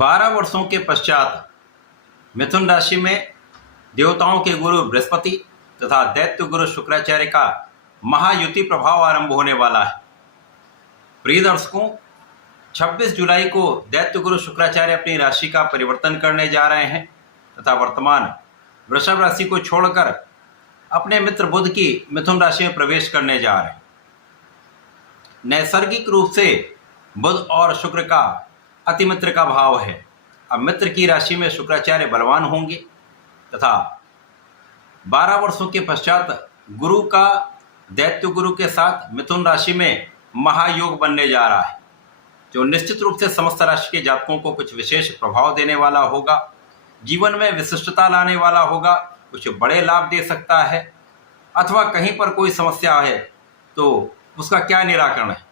12 वर्षों के पश्चात मिथुन राशि में देवताओं के गुरु बृहस्पति तथा दैत्य गुरु शुक्राचार्य का महायुति प्रभाव आरंभ होने वाला है। प्रिय दर्शकों, 26 जुलाई को दैत्य गुरु शुक्राचार्य अपनी राशि का परिवर्तन करने जा रहे हैं तथा वर्तमान वृषभ राशि को छोड़कर अपने मित्र बुध की मिथुन राशि में प्रवेश करने जा रहे हैं। नैसर्गिक रूप से बुध और शुक्र का अति मित्र का भाव है। अब मित्र की राशि में शुक्राचार्य बलवान होंगे तथा 12 वर्षों के पश्चात गुरु का दैत्य गुरु के साथ मिथुन राशि में महायोग बनने जा रहा है, जो निश्चित रूप से समस्त राशि के जातकों को कुछ विशेष प्रभाव देने वाला होगा, जीवन में विशिष्टता लाने वाला होगा, कुछ बड़े लाभ दे सकता है अथवा कहीं पर कोई समस्या है तो उसका क्या निराकरण है।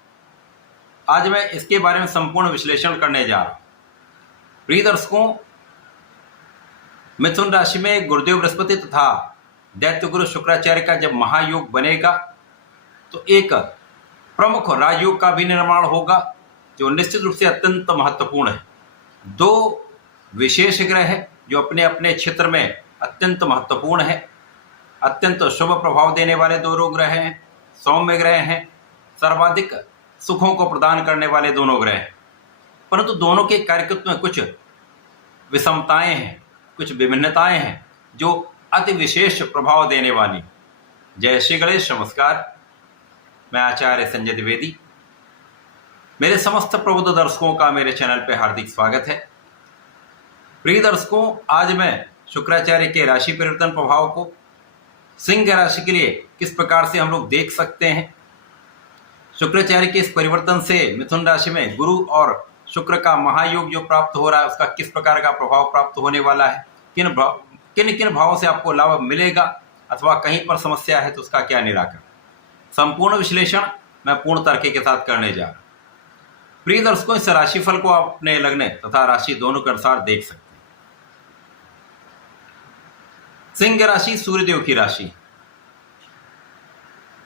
आज मैं इसके बारे में संपूर्ण विश्लेषण करने जा रहा हूं। प्रिय दर्शकों, मिथुन राशि में गुरुदेव बृहस्पति तथा दैत्य गुरु शुक्राचार्य का जब महायोग बनेगा तो एक प्रमुख राजयोग का भी निर्माण होगा, जो निश्चित रूप से अत्यंत महत्वपूर्ण है। दो विशेष ग्रह हैं जो अपने अपने क्षेत्र में अत्यंत महत्वपूर्ण है, अत्यंत शुभ प्रभाव देने वाले दो ग्रह हैं, सौम्य ग्रह हैं, सर्वाधिक सुखों को प्रदान करने वाले दोनों ग्रह हैं। परंतु दोनों के कार्यकृत में कुछ विषमताएं हैं, कुछ विभिन्नताएं हैं जो अति विशेष प्रभाव देने वाली। जय श्री गणेश। नमस्कार, मैं आचार्य संजय द्विवेदी। मेरे समस्त प्रबुद्ध दर्शकों का मेरे चैनल पर हार्दिक स्वागत है। प्रिय दर्शकों, आज मैं शुक्राचार्य के राशि परिवर्तन प्रभाव को सिंह राशि के लिए किस प्रकार से हम लोग देख सकते हैं, शुक्राचार्य के इस परिवर्तन से मिथुन राशि में गुरु और शुक्र का महायोग जो प्राप्त हो रहा है उसका किस प्रकार का प्रभाव प्राप्त होने वाला है, किन किन भावों से आपको लाभ मिलेगा अथवा कहीं पर समस्या है तो उसका क्या निराकरण, संपूर्ण विश्लेषण मैं पूर्ण तर्क के साथ करने जा रहा हूं। प्रिय दर्शकों, इस राशिफल को आप अपने लग्न तथा राशि दोनों के अनुसार देख सकते हैं। सिंह राशि सूर्यदेव की राशि।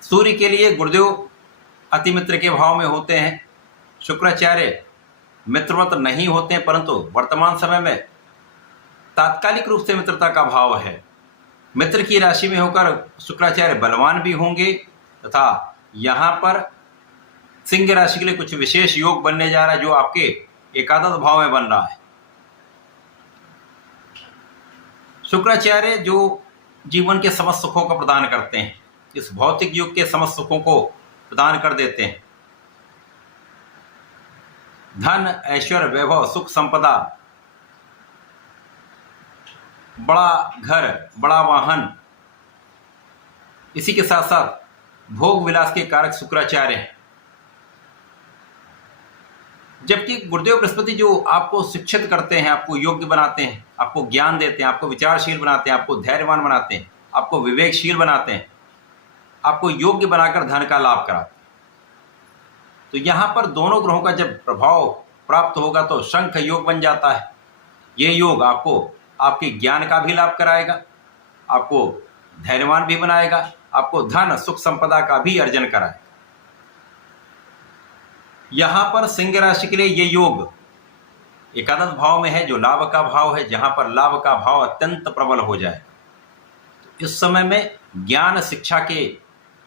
सूर्य के लिए गुरुदेव अति मित्र के भाव में होते हैं, शुक्राचार्य मित्रवत नहीं होते हैं, परंतु वर्तमान समय में तात्कालिक रूप से मित्रता का भाव है। मित्र की राशि में होकर शुक्राचार्य बलवान भी होंगे तथा यहाँ पर सिंह राशि के लिए कुछ विशेष योग बनने जा रहा है, जो आपके एकादश भाव में बन रहा है। शुक्राचार्य जो जीवन के समस्त सुखों को प्रदान करते हैं, इस भौतिक युग के समस्त सुखों को प्रदान कर देते हैं। धन, ऐश्वर्य, वैभव, सुख, संपदा, बड़ा घर, बड़ा वाहन, इसी के साथ साथ भोग विलास के कारक शुक्राचार्य हैं। जबकि गुरुदेव बृहस्पति जो आपको शिक्षित करते हैं, आपको योग्य बनाते हैं, आपको ज्ञान देते हैं, आपको विचारशील बनाते हैं, आपको धैर्यवान बनाते हैं, आपको विवेकशील बनाते हैं, आपको योग्य बनाकर धन का लाभ कराते हैं। तो यहाँ पर दोनों ग्रहों का जब प्रभाव प्राप्त होगा तो शंख योग बन जाता है। ये योग आपको आपके ज्ञान का भी लाभ कराएगा, आपको धैर्यवान भी बनाएगा, आपको धन, सुख, संपदा का भी अर्जन कराएगा। यहाँ पर सिंह राशि के लिए ये योग एकादश भाव में है, जो लाभ का भाव है, जहाँ पर लाभ का भाव अत्यंत प्रबल हो जाए। तो इस समय में ज्ञान शिक्षा के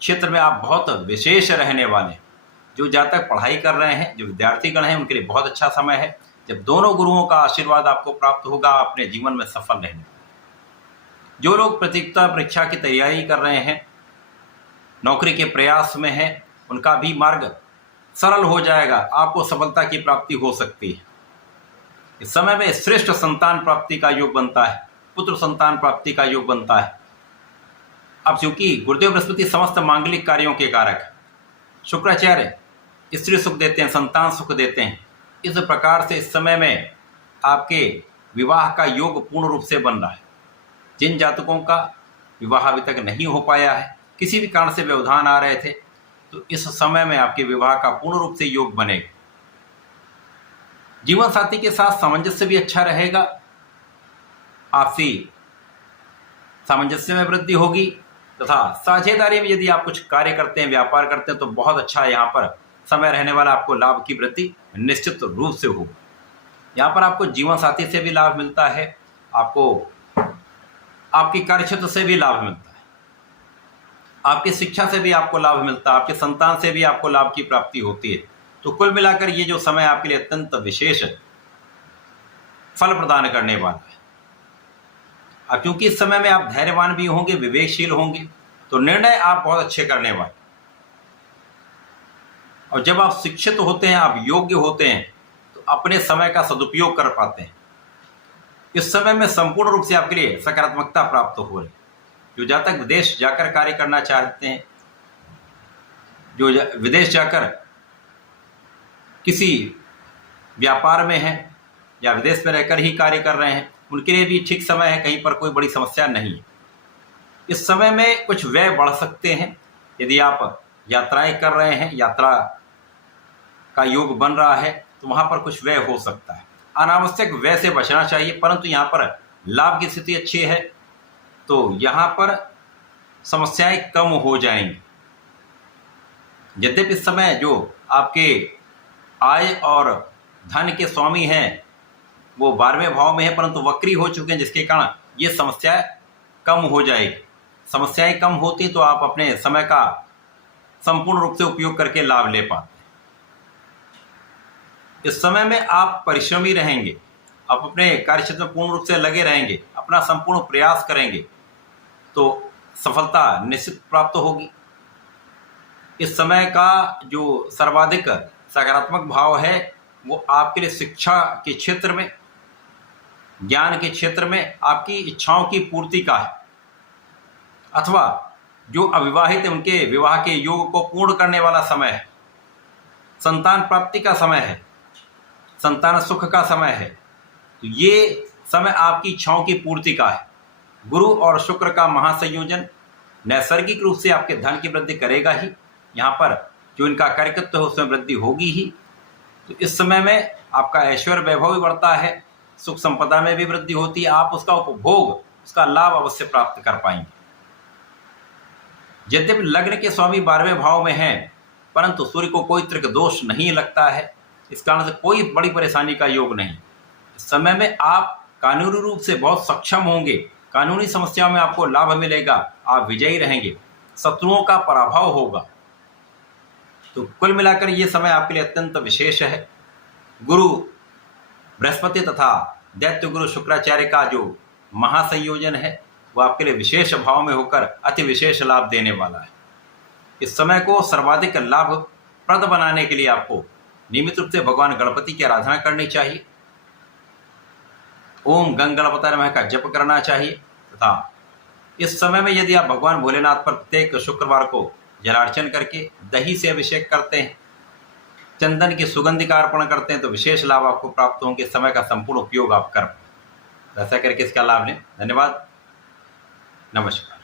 क्षेत्र में आप बहुत विशेष रहने वाले हैं। जो जातक पढ़ाई कर रहे हैं, जो विद्यार्थीगण हैं, उनके लिए बहुत अच्छा समय है, जब दोनों गुरुओं का आशीर्वाद आपको प्राप्त होगा अपने जीवन में सफल रहने। जो लोग प्रतियोगिता परीक्षा की तैयारी कर रहे हैं, नौकरी के प्रयास में हैं, उनका भी मार्ग सरल हो जाएगा, आपको सफलता की प्राप्ति हो सकती है। इस समय में श्रेष्ठ संतान प्राप्ति का योग बनता है, पुत्र संतान प्राप्ति का योग बनता है। अब चूंकि गुरुदेव बृहस्पति समस्त मांगलिक कार्यों के कारक है, शुक्राचार्य स्त्री सुख देते हैं, संतान सुख देते हैं। इस प्रकार से इस समय में आपके विवाह का योग पूर्ण रूप से बन रहा है। जिन जातकों का विवाह अभी तक नहीं हो पाया है, किसी भी कारण से व्यवधान आ रहे थे, तो इस समय में आपके विवाह का पूर्ण रूप से योग बनेगा। जीवन साथी के साथ सामंजस्य भी अच्छा रहेगा, आपसी सामंजस्य में वृद्धि होगी तथा साझेदारी में यदि आप कुछ कार्य करते हैं, व्यापार करते हैं, तो बहुत अच्छा यहाँ पर समय रहने वाला, आपको लाभ की वृद्धि निश्चित रूप से होगी। यहाँ पर आपको जीवन साथी से भी लाभ मिलता है, आपको आपकी कार्यक्षेत्र से भी लाभ मिलता है, आपकी शिक्षा से भी आपको लाभ मिलता है, आपके संतान से भी आपको लाभ की प्राप्ति होती है। तो कुल मिलाकर ये जो समय आपके लिए अत्यंत विशेष फल प्रदान करने वाला है। अब क्योंकि इस समय में आप धैर्यवान भी होंगे, विवेकशील होंगे, तो निर्णय आप बहुत अच्छे करने वाले। और जब आप शिक्षित होते हैं, आप योग्य होते हैं, तो अपने समय का सदुपयोग कर पाते हैं। इस समय में संपूर्ण रूप से आपके लिए सकारात्मकता प्राप्त हो रही है। जो जातक विदेश जाकर कार्य करना चाहते हैं, जो विदेश जाकर किसी व्यापार में हैं या विदेश में रहकर ही कार्य कर रहे हैं, उनके लिए भी ठीक समय है, कहीं पर कोई बड़ी समस्या नहीं है। इस समय में कुछ व्यय बढ़ सकते हैं। यदि आप यात्राएं कर रहे हैं, यात्रा का योग बन रहा है, तो वहाँ पर कुछ व्यय हो सकता है। अनावश्यक व्यय से बचना चाहिए, परंतु यहाँ पर लाभ की स्थिति अच्छी है, तो यहाँ पर समस्याएं कम हो जाएंगी। यद्यपि इस समय जो आपके आय और धन के स्वामी हैं वो 12वें भाव में है, परंतु वक्री हो चुके हैं, जिसके कारण ये समस्याएं कम हो जाएगी। समस्याएं कम होती तो आप अपने समय का संपूर्ण रूप से उपयोग करके लाभ ले पाते। इस समय में आप परिश्रमी रहेंगे, आप अपने कार्यक्षेत्र में पूर्ण रूप से लगे रहेंगे, अपना संपूर्ण प्रयास करेंगे, तो सफलता निश्चित प्राप्त होगी। इस समय का जो सर्वाधिक सकारात्मक भाव है वो आपके लिए शिक्षा के क्षेत्र में, ज्ञान के क्षेत्र में आपकी इच्छाओं की पूर्ति का है, अथवा जो अविवाहित है उनके विवाह के योग को पूर्ण करने वाला समय है, संतान प्राप्ति का समय है, संतान सुख का समय है। तो ये समय आपकी इच्छाओं की पूर्ति का है। गुरु और शुक्र का महासंयोजन नैसर्गिक रूप से आपके धन की वृद्धि करेगा ही। यहाँ पर जो इनका कार्यकत्व है उसमें वृद्धि होगी ही। तो इस समय में आपका ऐश्वर्य वैभव भी बढ़ता है, सुख संपदा में भी वृद्धि होती है, आप उसका उपभोग, उसका लाभ अवश्य प्राप्त कर पाएंगे। यद्यपि लग्न के स्वामी 12वें भाव में हैं, परंतु सूर्य को कोई त्रिक दोष नहीं लगता है, इस कारण से कोई बड़ी परेशानी का योग नहीं। इस समय में आप कानूनी रूप से बहुत सक्षम होंगे, कानूनी समस्याओं में आपको लाभ मिलेगा, आप विजयी रहेंगे, शत्रुओं का पराभव होगा। तो कुल मिलाकर ये समय आपके लिए अत्यंत विशेष है। गुरु बृहस्पति तथा दैत्य गुरु शुक्राचार्य का जो महासंयोजन है वो आपके लिए विशेष भाव में होकर अति विशेष लाभ देने वाला है। इस समय को सर्वाधिक लाभप्रद बनाने के लिए आपको नियमित रूप से भगवान गणपति की आराधना करनी चाहिए, ओम गंग गणपताय नमः का जप करना चाहिए, तथा इस समय में यदि आप भगवान भोलेनाथ पर प्रत्येक शुक्रवार को जलार्चन करके दही से अभिषेक करते हैं, चंदन की सुगंधि का अर्पण करते हैं, तो विशेष लाभ आपको प्राप्त होंगे। समय का संपूर्ण उपयोग आप कर पाएं। ऐसा करके इसका लाभ लें। धन्यवाद, नमस्कार।